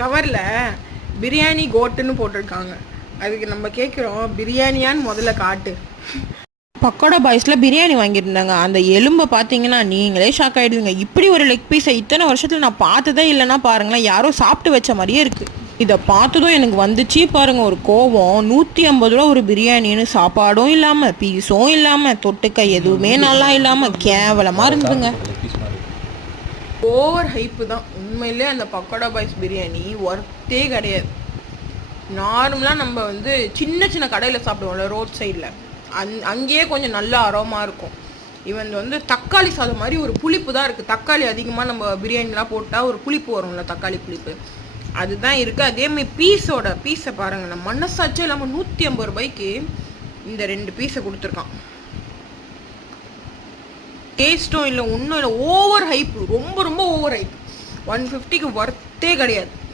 கவரில் பிரியாணி கோட்டுன்னு போட்டிருக்காங்க. அதுக்கு நம்ம கேட்குறோம், பிரியாணியான்னு முதல்ல காட்டு. பக்கோடா பாய்ஸில் பிரியாணி வாங்கியிருந்தாங்க. அந்த எலும்பை பார்த்தீங்கன்னா நீங்களே ஷாக் ஆகிடுவீங்க. இப்படி ஒரு லெக் பீஸை இத்தனை வருஷத்தில் நான் பார்த்ததே இல்லைன்னா பாருங்களேன், யாரோ சாப்பிட்டு வச்ச மாதிரியே இருக்குது. இதை பார்த்ததும் எனக்கு வந்துச்சு பாருங்கள் ஒரு கோவம். 150 ரூபா ஒரு பிரியாணின்னு, சாப்பாடும் இல்லாமல் பீஸும் இல்லாமல் தொட்டுக்க எதுவுமே நல்லா இல்லாமல் கேவலமாக இருந்ததுங்க. ஓவர் ஹைப்பு தான் உண்மையிலே. அந்த பக்கோடா பாய்ஸ் பிரியாணி ஒர்த்தே கிடையாது. நார்மலாக நம்ம வந்து சின்ன சின்ன கடையில் சாப்பிடுவோம்ல ரோட் சைடில், அங்கேயே கொஞ்சம் நல்ல அரோமாக இருக்கும். இவன் வந்து தக்காளி சாதம் மாதிரி ஒரு புளிப்பு தான் இருக்குது. தக்காளி அதிகமாக நம்ம பிரியாணிலாம் போட்டால் ஒரு புளிப்பு வரும்ல, தக்காளி புளிப்பு, அதுதான் இருக்குது. அதேமாதிரி பீஸை பாருங்கள், நம்ம மனசாச்சும் இல்லாமல் 150 ரூபாய்க்கு இந்த 2 பீஸை கொடுத்துருக்கான். டேஸ்ட்டும் இல்லை, ஒன்றும் இல்லை, ஓவர் ஹைப்பு, ரொம்ப ரொம்ப ஓவர் ஹைப். 150க்கு ஒர்த்தே கிடையாது.